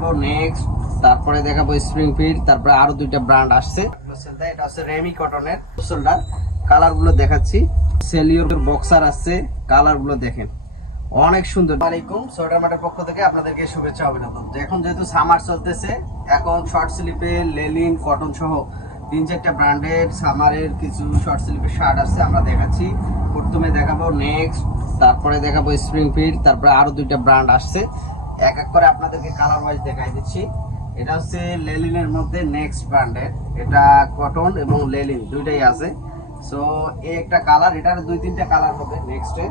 দেখাবো নেক্সট, তারপরে দেখাবো স্প্রিংফিল্ড, তারপরে আরো দুইটা ব্র্যান্ড আসছে। এটা হচ্ছে রেমি কটনের শোল্ডার, কালার গুলো দেখাচ্ছি। সেলিওর বক্সার আসছে, কালার গুলো দেখেন অনেক সুন্দর। আসসালামাইকুম, সোয়েটার মার্টের পক্ষ থেকে আপনাদেরকে শুভেচ্ছা অভিনন্দন। এখন যেহেতু সামার চলতেছে, এখন শর্ট স্লিপে লেলিন কটন সহ 3-4টা ব্র্যান্ডের সামারের কিছু শর্ট স্লিপের শার্ট আসছে, আমরা দেখাচ্ছি। প্রথমে দেখাবো নেক্সট, তারপরে দেখাবো স্প্রিংফিল্ড, তারপরে আরো দুইটা ব্র্যান্ড আসছে। এক এক করে আপনাদেরকে কালার ওয়াইজ দেখাই দিচ্ছি। এটা হচ্ছে লেলিনের মধ্যে নেক্সট ব্র্যান্ডের, এটা কটন এবং লেলিন দুইটাই আছে। সো এই একটা কালার, এটার 2-3টা কালার হবে নেক্সটে।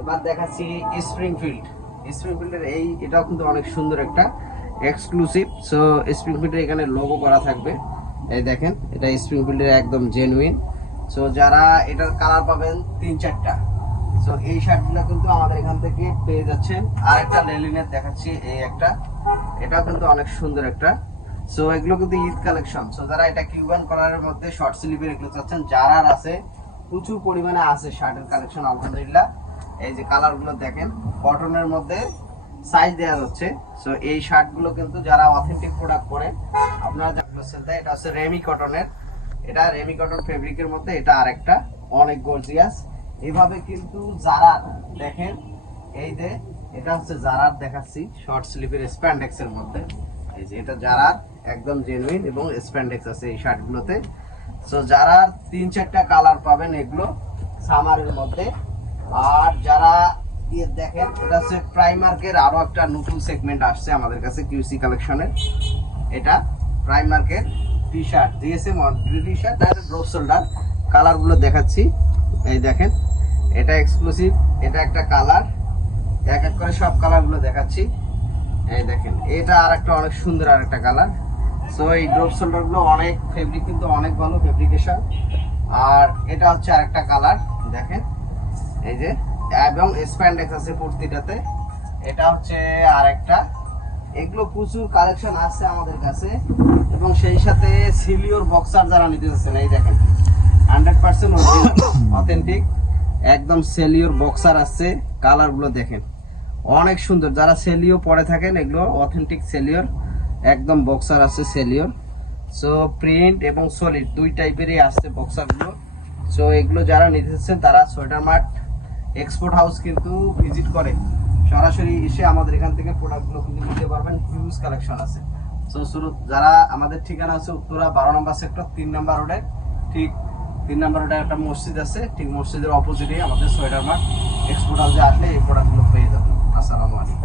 এবার দেখাচ্ছি স্প্রিংফিল্ডের এটাও কিন্তু অনেক সুন্দর একটা এক্সক্লুসিভ। সো স্প্রিংফিল্ডের এখানে লোগো করা থাকবে, এই দেখেন, এটা স্প্রিংফিল্ডের একদম জেনুইন। সো যারা এটার কালার পাবেন 3-4টা। সো এই শার্টগুলো কিন্তু আমাদের এখান থেকে পেয়ে যাচ্ছেন। আর একটা লেলিনের দেখাচ্ছি, এই একটা, এটা কিন্তু অনেক সুন্দর একটা। সো এগুলো কিন্তু ঈদ কালেকশন। সো যারা এটা কিউবান কালারের মধ্যে শর্ট স্লিভের এগুলো চাচ্ছেন, যারা আছে প্রচুর পরিমাণে আছে শার্টের কালেকশন আলহামদুলিল্লাহ। এই যে কালারগুলো দেখেন, কটনের মধ্যে সাইজ দেওয়া যাচ্ছে। সো এই শার্টগুলো কিন্তু যারা অথেন্টিক প্রোডাক্ট পরে আপনারা যেগুলো সেল দেয়, এটা হচ্ছে রেমি কটনের, এটা রেমি কটন ফেব্রিকের মধ্যে, এটা আরেকটা অনেক গর্জিয়াস। এইভাবে কিন্তু যারা দেখেন, এই যে এটা হচ্ছে জারার দেখাচ্ছি শর্ট স্লিভের স্প্যান্ডেক্স এর মধ্যে। এই যে এটা জারার একদম জেনুইন এবং স্প্যান্ডেক্স আছে এই শার্টগুলোতে। সো জারার 3-4টা কালার পাবেন এগুলো সামারের মধ্যে। আর যারা দেখেন, এটা হচ্ছে প্রাইমার্কের আরো একটা নতুন সেগমেন্ট আসছে আমাদের কাছে কিউসি কালেকশনের। এটা প্রাইমার্কের টি শার্ট দিয়েছে, টি শার্ট ড্রপ শোল্ডার, কালারগুলো দেখাচ্ছি। এই দেখেন, এটা এক্সক্লুসিভ, এটা একটা কালার, এক এক করে সব কালারগুলো দেখাচ্ছি। এই দেখেন, এটা আর একটা অনেক সুন্দর আর একটা কালার। সো এই ড্রপ শোল্ডারগুলো অনেক ফেব্রিক কিন্তু অনেক ভালো ফেব্রিকেশন। আর এটা হচ্ছে আরেকটা কালার দেখেন, এই যে, এবং স্প্যান্ডেক্স আছে প্রতিটাতে। এটা হচ্ছে আরেকটা। এগুলো প্রচুর কালেকশন আছে আমাদের কাছে। এবং সেই সাথে সিলিওর বক্সার যারা নিতে চাচ্ছেন, এই দেখেন 100% অথেন্টিক একদম সেলিওর বক্সার আছে, কালারগুলো দেখেন অনেক সুন্দর। যারা সেলিও পরে থাকেন, এগুলো অথেন্টিক সেলিওর একদম বক্সার আছে সেলিওর। সো প্রিন্ট এবং সলিড দুই টাইপেরই আসছে বক্সারগুলো। সো এগুলো যারা নিতে চাচ্ছেন, তারা সোয়েটার মার্ট এক্সপোর্ট হাউস কিন্তু ভিজিট করে সরাসরি এসে আমাদের এখান থেকে প্রোডাক্টগুলো কিন্তু নিতে পারবেন। হিউজ কালেকশন আছে। সো শুরু যারা আমাদের ঠিকানা আছে উত্তরা 12 নম্বর সেক্টর 3 নম্বর রোডে, ঠিক 3 নম্বর রোডে একটা মসজিদ আছে, ঠিক মসজিদের অপোজিটে আমাদের সোয়েটার মার্ট এক্সপোর্ট হাউসে আসলে এই প্রোডাক্টগুলো পেয়ে যাবেন। আসসালামু আলাইকুম।